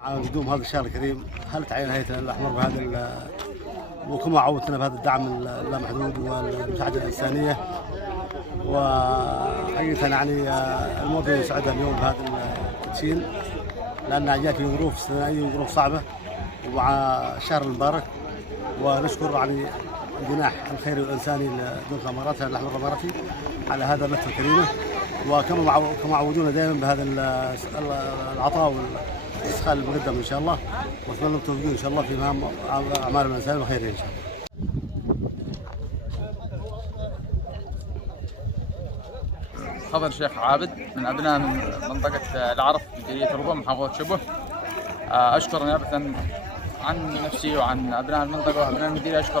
على قدوم هذا الشهر الكريم، هل تعين هيئة الهلال الأحمر بهذا وكما عودتنا بهذا الدعم اللامحدود والمساعدة الإنسانية. وحقيقة يعني المواطنين سعداء اليوم بهذا التدشين، لأنها جات في ظروف استثنائية وظروف صعبة ومع الشهر المبارك. ونشكر يعني الجناح الخيري والإنساني لدولة الإمارات الأحمر الإماراتي على هذا اللفتة الكريمة، وكما عودونا دائما بهذا العطاء والاستسخاء المقدم ان شاء الله. واتمنى لهم التوفيق ان شاء الله في مهام اعمالهم الانسانيه وخيرها ان شاء الله. خضر شيخ عابد من ابناء منطقه العرف مديريه ربوع محافظه شبوه. اشكر نيابه عن نفسي وعن ابناء المنطقه وابناء المديريه، اشكر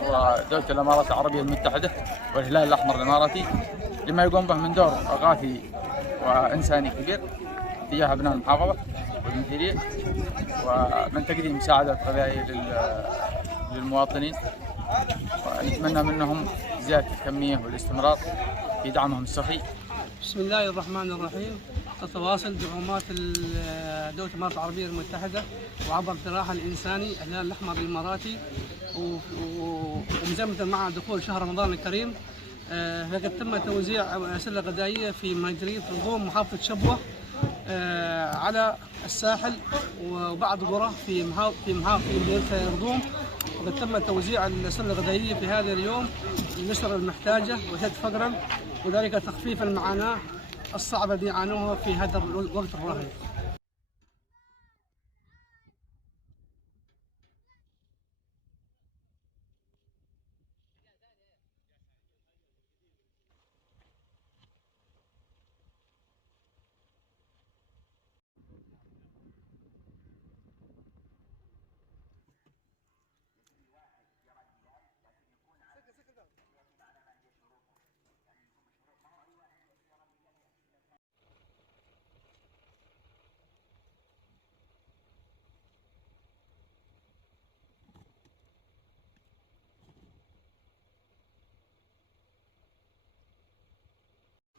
دوله الامارات العربيه المتحده والهلال الاحمر الاماراتي لما يقوم به من دور اغاثي وانساني كبير تجاه ابناء المحافظه والمديريه، ومن تقديم مساعدات غذائيه للمواطنين. ونتمنى منهم زياده الكميه والاستمرار في دعمهم السخي. بسم الله الرحمن الرحيم. تتواصل دعومات دولة الإمارات العربية المتحدة وعبر ذراعها الإنساني الهلال الأحمر الإماراتي، ومزامنة مع دخول شهر رمضان الكريم، فقد تم توزيع سلة غذائية في مديرية رضوم محافظة شبوة على الساحل وبعض قرى في مدينة رضوم. وقد تم توزيع السلة الغذائية في هذا اليوم للأسر المحتاجة وشد فقرا، وذلك تخفيفا المعاناة الصعبة التي يعانوها في هذا الوقت الراهن.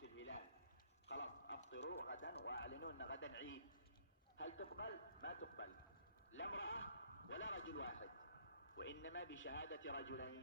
الهلال خلاص افطروا غدا واعلنوا ان غدا عيد. هل تقبل؟ ما تقبل، لا امرأة ولا رجل واحد، وانما بشهادة رجلين.